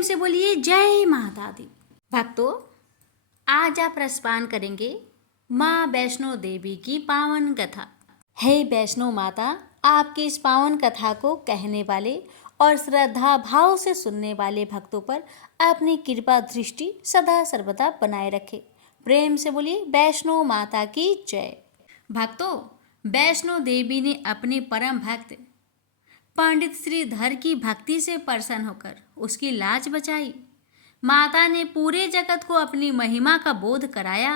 प्रेम से बोलिए जय माता दी। भक्तों, आज आप रसपान करेंगे माँ वैष्णो देवी की पावन कथा। हे वैष्णो माता, आपकी इस पावन कथा को कहने वाले और श्रद्धा भाव से सुनने वाले भक्तों पर अपनी कृपा दृष्टि सदा सर्वदा बनाए रखे। प्रेम से बोलिए वैष्णो माता की जय। भक्तों, वैष्णो देवी ने अपने परम भक्त पंडित श्रीधर की भक्ति से प्रसन्न होकर उसकी लाज बचाई। माता ने पूरे जगत को अपनी महिमा का बोध कराया।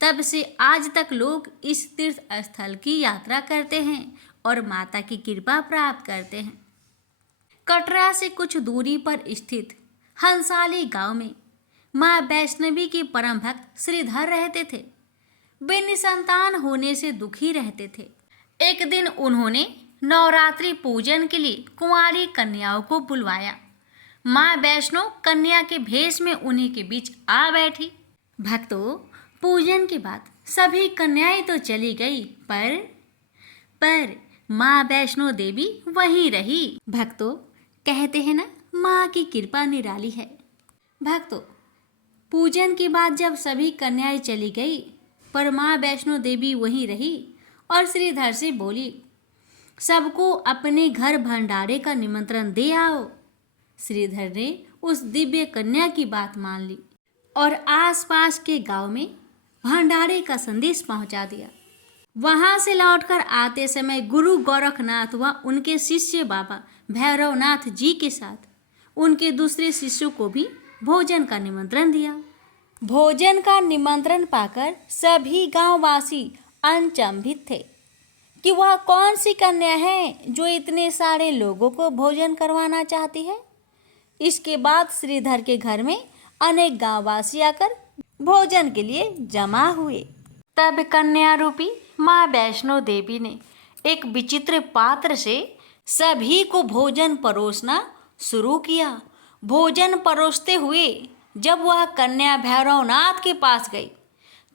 तब से आज तक लोग इस तीर्थ स्थल की यात्रा करते हैं और माता की कृपा प्राप्त करते हैं। कटरा से कुछ दूरी पर स्थित हंसाली गांव में माँ वैष्णवी के परम भक्त श्रीधर रहते थे। वे निसंतान होने से दुखी रहते थे। एक दिन उन्होंने नवरात्रि पूजन के लिए कुंवारी कन्याओं को बुलवाया। माँ वैष्णो कन्या के भेष में उन्हीं के बीच आ बैठी। भक्तों, पूजन के बाद सभी कन्याएं तो चली गई, पर माँ वैष्णो देवी वहीं रही। भक्तों, कहते हैं ना, माँ की कृपा निराली है। भक्तों, पूजन के बाद जब सभी कन्याएं चली गई, पर माँ वैष्णो देवी वहीं रही और श्रीधर से बोली, सबको अपने घर भंडारे का निमंत्रण दे आओ। श्रीधर ने उस दिव्य कन्या की बात मान ली और आसपास के गांव में भंडारे का संदेश पहुंचा दिया। वहां से लौटकर आते समय गुरु गोरखनाथ व उनके शिष्य बाबा भैरवनाथ जी के साथ उनके दूसरे शिष्यों को भी भोजन का निमंत्रण दिया। भोजन का निमंत्रण पाकर सभी गांववासी अचंभित थे कि वह कौन सी कन्या है जो इतने सारे लोगों को भोजन करवाना चाहती है। इसके बाद श्रीधर के घर में अनेक गांववासी आकर भोजन के लिए जमा हुए। तब कन्या रूपी माँ वैष्णो देवी ने एक विचित्र पात्र से सभी को भोजन परोसना शुरू किया। भोजन परोसते हुए जब वह कन्या भैरवनाथ के पास गई,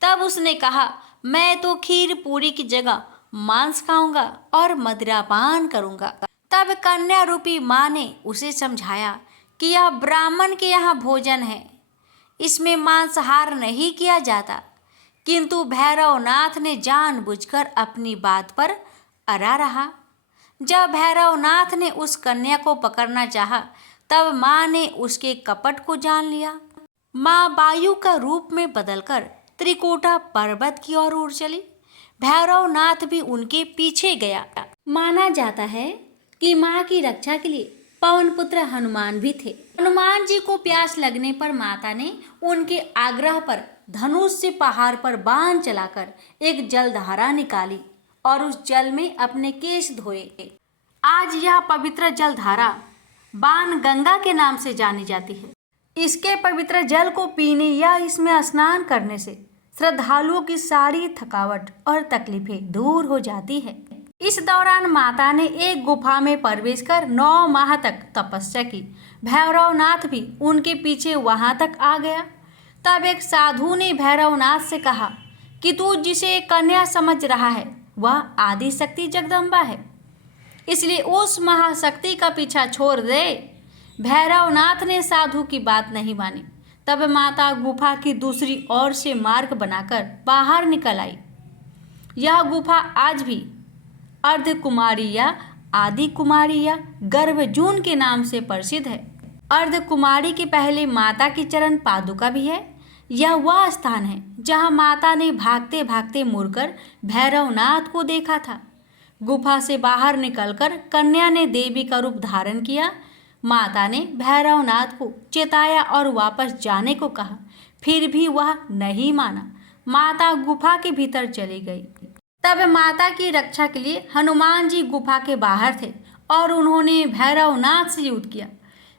तब उसने कहा, मैं तो खीर पूरी की जगह मांस खाऊंगा और मदिरापान करूंगा। तब कन्या रूपी माँ ने उसे समझाया कि यह ब्राह्मण के यहाँ भोजन है, इसमें मांसाहार नहीं किया जाता। किंतु भैरवनाथ ने जानबूझकर अपनी बात पर अड़ा रहा। जब भैरवनाथ ने उस कन्या को पकड़ना चाहा, तब माँ ने उसके कपट को जान लिया। माँ वायु का रूप में बदलकर त्रिकुटा पर्वत की ओर उड़ चली। भैरवनाथ भी उनके पीछे गया। माना जाता है कि माँ की रक्षा के लिए पवन पुत्र हनुमान भी थे। हनुमान जी को प्यास लगने पर माता ने उनके आग्रह पर धनुष से पहाड़ पर बाण चलाकर एक जलधारा निकाली और उस जल में अपने केश धोए। आज यह पवित्र जलधारा बाण गंगा के नाम से जानी जाती है। इसके पवित्र जल को पीने या इसमें स्नान करने से श्रद्धालुओं की सारी थकावट और तकलीफें दूर हो जाती है। इस दौरान माता ने एक गुफा में प्रवेश कर 9 माह तक तपस्या की। भैरवनाथ भी उनके पीछे वहां तक आ गया। तब एक साधु ने भैरवनाथ से कहा कि तू जिसे कन्या समझ रहा है वह आदि शक्ति जगदम्बा है, इसलिए उस महाशक्ति का पीछा छोड़ दे। भैरवनाथ ने साधु की बात नहीं मानी। तब माता गुफा की दूसरी ओर से मार्ग बनाकर बाहर निकल आई। यह गुफा आज भी अर्धकुमारी या आदि कुमारी या गर्भजून के नाम से प्रसिद्ध है। अर्धकुमारी के पहले माता की चरण पादुका भी है। यह वह स्थान है जहां माता ने भागते भागते मुड़कर भैरवनाथ को देखा था। गुफा से बाहर निकलकर कन्या ने देवी का रूप धारण किया। माता ने भैरवनाथ को चेताया और वापस जाने को कहा, फिर भी वह नहीं माना। माता गुफा के भीतर चली गई। तब माता की रक्षा के लिए हनुमान जी गुफा के बाहर थे और उन्होंने भैरवनाथ से युद्ध किया।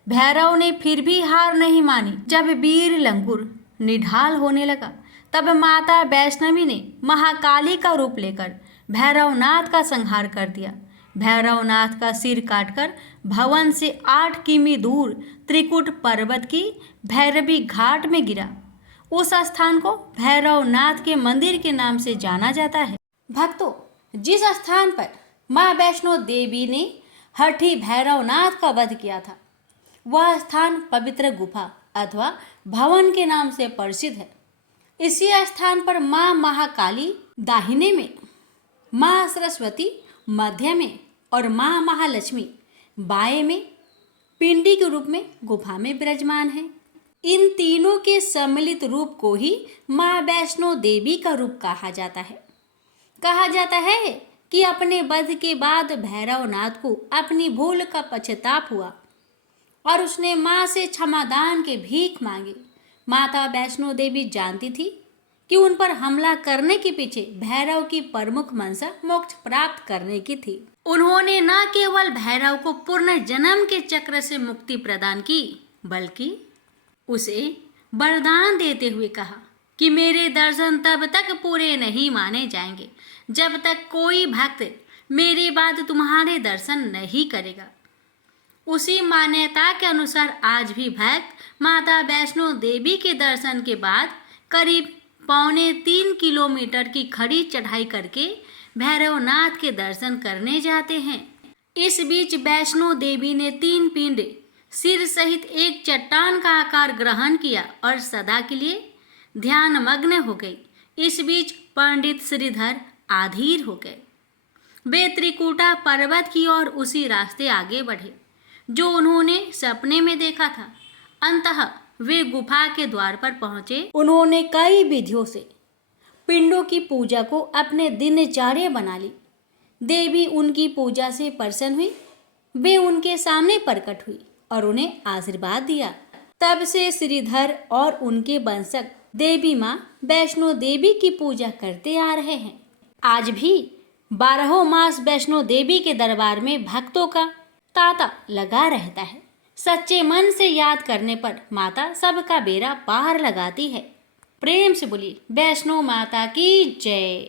भैरव ने फिर भी हार नहीं मानी। जब वीर लंगूर निढाल होने लगा, तब माता वैष्णवी ने महाकाली का रूप लेकर भैरवनाथ का संहार कर दिया। भैरवनाथ का सिर काटकर भवन से 8 किमी दूर त्रिकुट पर्वत की भैरवी घाट में गिरा। उस स्थान को भैरवनाथ के मंदिर के नाम से जाना जाता है। भक्तों, जिस स्थान पर माँ वैष्णो देवी ने हठी भैरवनाथ का वध किया था, वह स्थान पवित्र गुफा अथवा भवन के नाम से प्रसिद्ध है। इसी स्थान पर माँ महाकाली दाहिने में, माँ सरस्वती मध्य में और माँ महालक्ष्मी बाएं में पिंडी के रूप में गुफा में विराजमान है। इन तीनों के सम्मिलित रूप को ही माँ वैष्णो देवी का रूप कहा जाता है। कहा जाता है कि अपने वध के बाद भैरवनाथ को अपनी भूल का पश्चाताप हुआ और उसने माँ से क्षमादान के भीख मांगी। माता वैष्णो देवी जानती थी कि उन पर हमला करने के पीछे भैरव की प्रमुख मंशा मोक्ष प्राप्त करने की थी। उन्होंने न केवल भैरव को पूर्ण जन्म के चक्र से मुक्ति प्रदान की, बल्कि उसे वरदान देते हुए कहा कि मेरे दर्शन तब तक पूरे नहीं माने जाएंगे जब तक कोई भक्त मेरे बाद तुम्हारे दर्शन नहीं करेगा। उसी मान्यता के अनुसार आज भी भक्त माता वैष्णो देवी के दर्शन के बाद करीब 2.25 किलोमीटर की खड़ी चढ़ाई करके भैरवनाथ के दर्शन करने जाते हैं। इस बीच वैष्णो देवी ने 3 पिंड सिर सहित एक चट्टान का आकार ग्रहण किया और सदा के लिए ध्यान मग्न हो गई। इस बीच पंडित श्रीधर आधीर हो गए। वे त्रिकुटा पर्वत की ओर उसी रास्ते आगे बढ़े जो उन्होंने सपने में देखा था। अंततः वे गुफा के द्वार पर पहुंचे। उन्होंने कई विधियों से पिंडों की पूजा को अपने दिनचर्या बना ली। देवी उनकी पूजा से प्रसन्न हुई। वे उनके सामने प्रकट हुई और उन्हें आशीर्वाद दिया। तब से श्रीधर और उनके वंशज देवी माँ वैष्णो देवी की पूजा करते आ रहे हैं। आज भी 12 मास वैष्णो देवी के दरबार में भक्तों का तांता लगा रहता है। सच्चे मन से याद करने पर माता सबका बेड़ा पार लगाती है। प्रेम से बोली वैष्णो माता की जय।